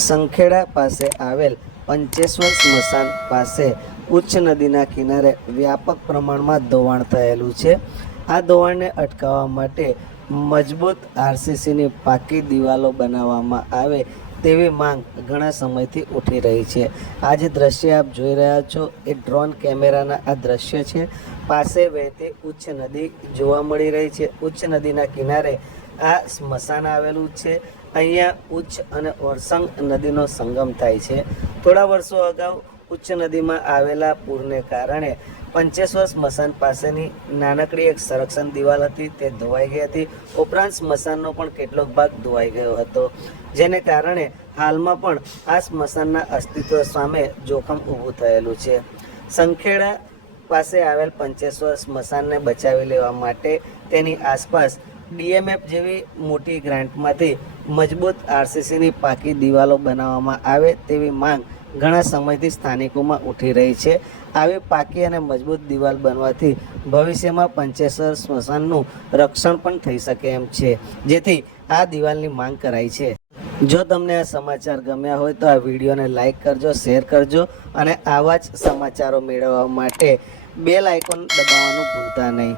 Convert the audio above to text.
સંખેડા પાસે આવેલ પંચેશ્વર સ્મશાન પાસે ઉચ્ચ નદીના કિનારે વ્યાપક પ્રમાણમાં ધોવાણ થયેલું છે। આ ધોવાણને અટકાવવા માટે મજબૂત આરસીસીની પાકી દિવાલો બનાવવામાં આવે તેવી માંગ ઘણા સમયથી ઉઠી રહી છે। આ જે દ્રશ્ય આપ જોઈ રહ્યા છો એ ડ્રોન કેમેરાના આ દ્રશ્ય છે। પાસે વહેતી ઉચ્ચ નદી જોવા મળી રહી છે। ઉચ્ચ નદીના કિનારે આ સ્મશાન આવેલું છે। અહીંયા ઉચ્ચ અને ઓરસંગ નદીનો સંગમ થાય છે। થોડા વર્ષો અગાઉ ઉચ્ચ નદીમાં આવેલા પૂરને કારણે પંચેશ્વર સ્મશાન પાસેની નાનકડી એક સંરક્ષણ દિવાલ હતી તે ધોવાઈ ગઈ હતી। ઉપરાંત સ્મશાનનો પણ કેટલોક ભાગ ધોવાઈ ગયો હતો, જેને કારણે હાલમાં પણ આ સ્મશાનના અસ્તિત્વ સામે જોખમ ઊભું થયેલું છે। સંખેડા પાસે આવેલ પંચેશ્વર સ્મશાનને બચાવી લેવા માટે તેની આસપાસ ડીએમએફ જેવી મોટી ગ્રાન્ટમાંથી મજબૂત આરસીસીની પાકી દિવાલો બનાવવામાં આવે તેવી માંગ ઘણા સમયથી સ્થાનિકોમાં ઉઠી રહી છે। આવી પાકી અને મજબૂત દિવાલ બનવાથી ભવિષ્યમાં પંચેશ્વર સ્મશાનનું રક્ષણ પણ થઈ શકે એમ છે, જેથી આ દિવાલની માંગ કરાઈ છે। જો તમને આ સમાચાર ગમ્યા હોય તો આ વિડીયોને લાઈક કરજો, શેર કરજો અને આવા જ સમાચારો મેળવવા માટે બેલ આઇકોન દબાવવાનું ભૂલતા નહીં।